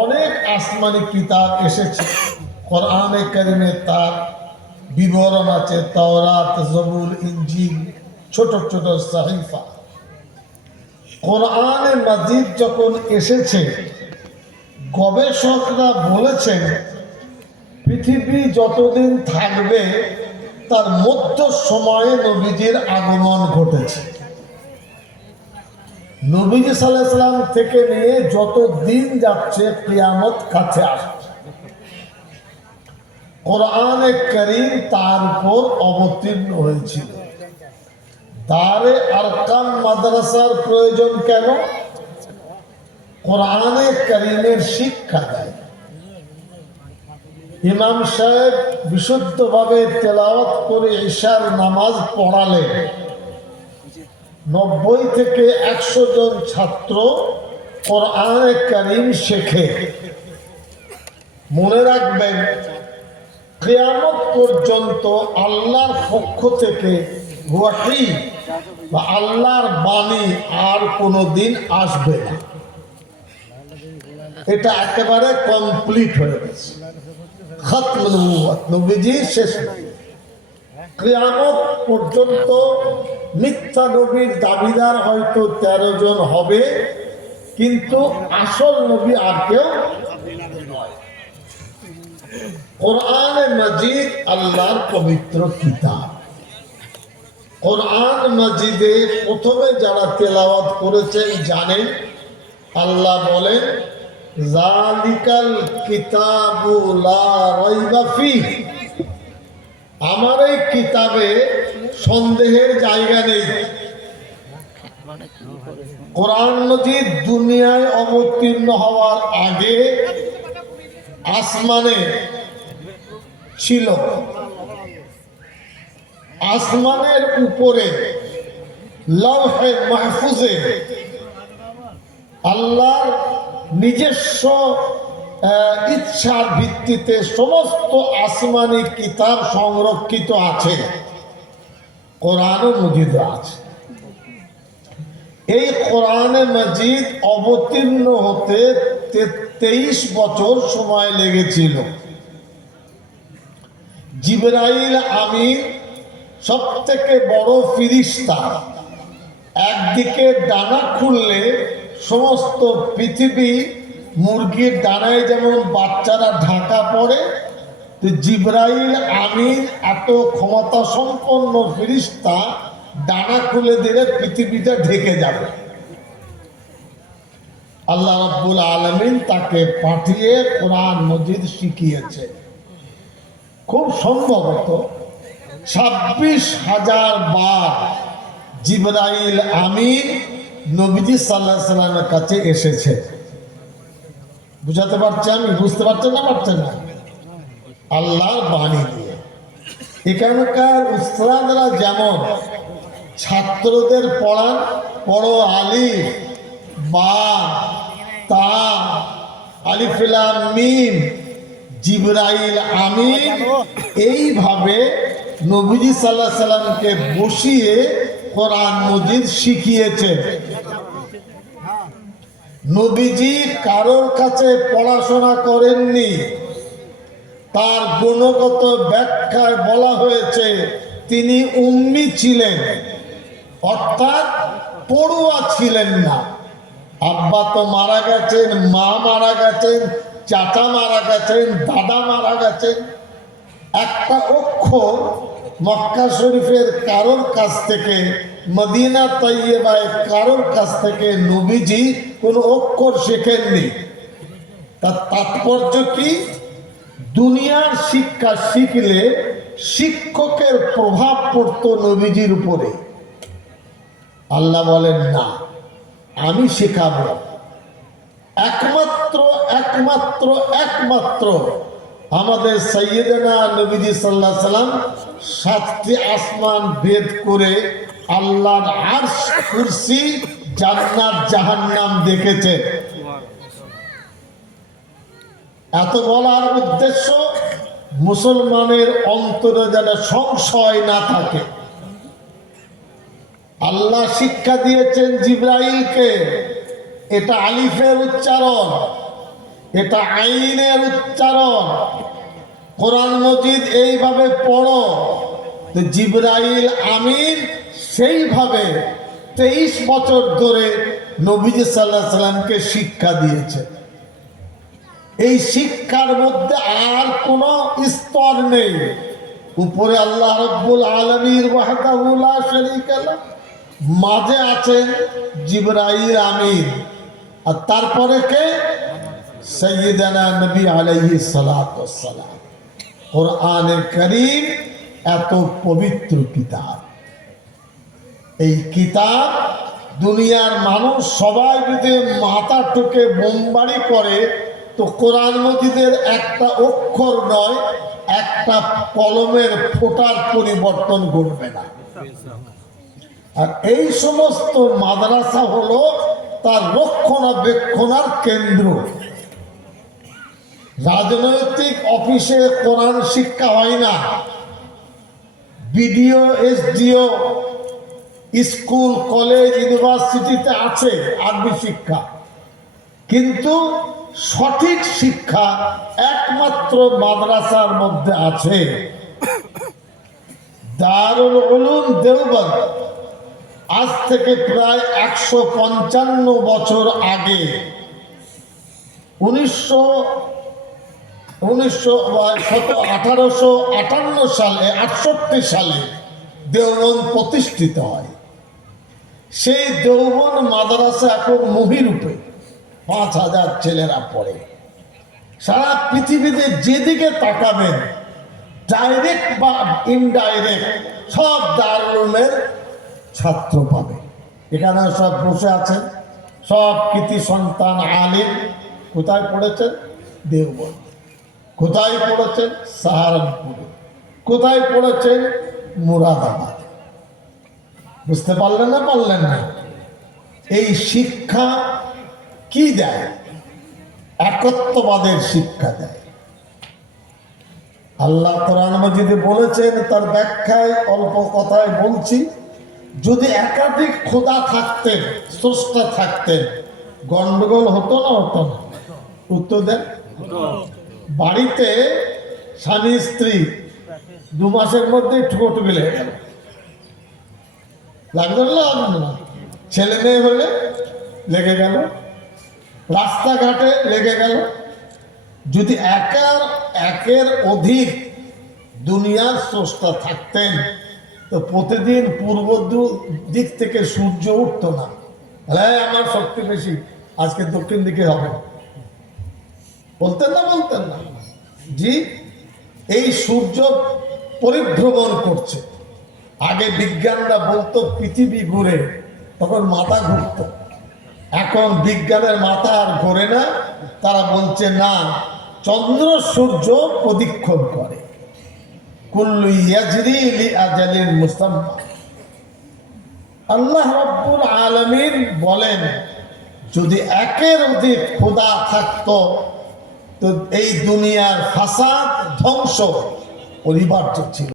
অনেক আসমানি কিতাব এসেছে, কোরআনে কারিমে তার বিবরণ আছে, তাওরাত, জবুর, ইনজিল, ছোট ছোট সাহিফা। কোরআনে মাজিদ যখন এসেছে, গবেষকরা বলেছেন পৃথিবী যতদিন থাকবে তার মধ্য সময়ে নবীজির আগমন ঘটেছে। নবীজি সাল্লাল্লাহু আলাইহি সাল্লাম থেকে নিয়ে যত দিন যাচ্ছে কিয়ামত কাছে আসছে, কোরআনে কারীম তার উপর অবতীর্ণ হয়েছিল। দারে আরকাম মাদ্রাসার প্রয়োজন কেন? কোরআনে কারীমের শিক্ষা দেয়। ইমাম সাহেব বিশুদ্ধভাবে তেলাওয়াত করে ইশার নামাজ পড়ালে 90 থেকে 100 জন ছাত্র কোরআনে কারীম শেখে। মনে রাখবেন, কিয়ামত পর্যন্ত আল্লাহর পক্ষ থেকে ওয়াহী বা আল্লাহর বাণী আর কোনোদিন আসবে না। এটা একেবারে কমপ্লিট হয়ে গেছে। খতম নবুয়ত, নবীজি শেষ। কিয়ামত পর্যন্ত মিথ্যা নবীর দাবিদার হয়তো 13 জন হবে, কিন্তু আসল নবী আর কেউ নয়। কোরআনে মাজিদ আল্লাহর পবিত্র কিতাব। কোরআন মাজিদে প্রথমে যারা তেলাওয়াত করেছেন জানেন, আল্লাহ বলেন যালিকাল কিতাবু লা রাইবা ফীহি, আমার এই কিতাবে সন্দেহের জায়গা নেই। কোরআন মাজিদ দুনিয়ায় অবতীর্ণ হওয়ার আগে আসমানে ছিল। আসমানের উপরে লৌহে মাহফুজে আল্লাহর নিজস্ব ইচ্ছার ভিত্তিতে সমস্ত আসমানি কিতাব সংরক্ষিত আছে, কোরআন মাজিদ আছে। এই কোরআনে মাজিদ অবতীর্ণ হতে 23 বছর সময় লেগেছিল। জিবরাইল আমিন সব থেকে বড় ফিরিস্তা, একদিকে ডানা খুললে সমস্ত পৃথিবী মুরগির ডানায় যেমন বাচ্চারা ঢাকা পড়ে, তো জিবরাইল আমিন এত ক্ষমতা সম্পন্ন ফিরিস্তা, ডানা খুলে দিলে পৃথিবীটা ঢেকে যাবে। আল্লাহ রাব্বুল আলামিন তাকে পাঠিয়ে কোরআন মাজিদ শিখিয়েছে। খুব সম্ভবত 26,000 বার জিবরাইল আমিন নবীজি সাল্লাল্লাহু আলাইহি সাল্লামের কাছে এসেছে। বুঝাতে পারছি আমি? বুঝতে পারছেন না? পারছেন না? আল্লাহর বাণী দিয়ে। এখানকার উস্তাদরা যেমন ছাত্রদের পড়ান, পড়ো আলিফ বা তা, আলিফ লাম মিম, জিবরাইল আমিন এইভাবে নবীজি সাল্লাল্লাহু আলাইহি সাল্লামকে বসিয়ে কোরআন মাজিদ শিখিয়েছেন। নবীজি কারোর কাছে পড়াশোনা করেননি। তার গুণগত ব্যাখ্যায় বলা হয়েছে তিনি উম্মি ছিলেন, অর্থাৎ পড়ুয়া ছিলেন না। আব্বা তো মারা গেছেন, মা মারা গেছেন, চাচা মারা গেছেন, দাদা মারা গেছেন। একটা অক্ষর মক্কা শরীফের কারোর কাছ থেকে, মদিনা তৈয়বায় কারোর কাছ থেকে নবীজি কোন অক্ষর শেখেননি। তার তাৎপর্য কি? দুনিয়ার শিক্ষা শিখলে শিক্ষকের প্রভাব পড়তো নবীজির উপরে। আল্লাহ বলেন না, আমি শেখাবো। একমাত্র একমাত্র একমাত্র আমাদের সাইয়েদনা নবীজি সাল্লাল্লাহু আলাইহি সাল্লাম 7টি আসমান ভেদ করে আল্লাহর আরশ, কুরসি, জান্নাত, জাহান্নাম দেখেছে। এত বলার উদ্দেশ্য মুসলমানের অন্তরে যেন সংশয় না থাকে। আল্লাহ শিক্ষা দিয়েছেন জিবরাইলকে, এটা আলিফের উচ্চারণ, এটা আইনের উচ্চারণ। কোরআন মজিদ এইভাবে পড়ো, তো জিবরাইল আমিন সেইভাবে 23 বছর ধরে নবীজি সাল্লাল্লাহু আলাইহি সাল্লামকে শিক্ষা দিয়েছে। এই শিক্ষার মধ্যে আর কোনো স্তর নেই। উপরে আল্লাহ রাব্বুল আলামিন ওয়াহদাহু লা শারীকা লাহ, মাঝে আছেন জিবরাইল আমিন, আর তারপরে কে? সাইয়্যিদানা নবী আলাইহিস সালাতু ওয়াস সালাম। কোরআনে কারীম এত পবিত্র কিতাব। এই কিতাব দুনিয়ার মানুষ সবাই যদি মাথা ঠুকে বোমবাড়ি করে, তো কোরআন মজিদের একটা অক্ষর নয়, একটা কলমের ফোঁটার পরিবর্তন ঘটবে না। আর এই সমস্ত মাদ্রাসা হলো তার রক্ষণাবেক্ষণার কেন্দ্র। রাজনৈতিক অফিসে কোরআন শিক্ষা হয় না, বিডিও এসডিও স্কুল কলেজ ইউনিভার্সিটিতে আছে আরবি শিক্ষা, কিন্তু সঠিক শিক্ষা একমাত্র মাদ্রাসার মধ্যে আছে। দারুল উলুম দেওবন্দ আজ থেকে প্রায় 155 বছর আগে 1858 সালে 68 সালে দেওবন্দ প্রতিষ্ঠিত হয়। সেই দেওবন্দ মাদ্রাসা এখন মহিরূপে 5000 ছেলেরা পড়ে। সারা পৃথিবীতে যেদিকে তাকাবেন, ডাইরেক্ট বা ইনডাইরেক্ট, সব দারুল উলুমের ছাত্র পাবে। এখানে সব বসে আছেন, সব কৃতি সন্তান আলিম। কোথায় পড়েছেন? দেওবন্দ। কোথায় পড়েছেন? সাহারানপুরে। কোথায় পড়েছেন? মুরাদাবাদ। বুঝতে পারলেন না? পারলেন না? এই শিক্ষা কি দেয়? একত্ববাদের শিক্ষা দেয়। আল্লাহ কোরআন মাজিদে বলেছেন, তার ব্যাখ্যায় অল্প কথায় বলছি, যদি একাধিক খোদা থাকতেন, স্রষ্টা থাকতেন, গন্ডগোল হতো না? হতো না? উত্তর দেন। বাড়িতে স্বামী স্ত্রী 2 মাসের মধ্যে ঠুকোঠুকি লেগে গেল, লাগলো না? লাগলো না? ছেলে মেয়ে হলে লেগে গেল, রাস্তাঘাটে লেগে গেল। যদি একের অধিক দুনিয়ার স্রষ্টা থাকতেন, তো প্রতিদিন পূর্ব দিক থেকে সূর্য উঠতো না। আমার শক্তি বেশি, আজকে দক্ষিণ দিকে হবে, বলতেন না? বলতেন না? জি, এই সূর্য পরিভ্রমণ করছে। আগে বিজ্ঞানরা বলতো পৃথিবী ঘুরে, তখন মাথা ঘুরত। এখন বিজ্ঞানের মাথা আর ঘোরে না, তারা বলছে না, চন্দ্র সূর্য প্রদক্ষিণ করে। কুল্লু ইয়াজরি লিআজালিন মুসাম্মা। আল্লাহ রাব্বুল আলামিন বলেন, যদি একের অধিক খোদা থাকতো, তো এই দুনিয়ার ফাসাদ ধ্বংস অনিবার্য ছিল।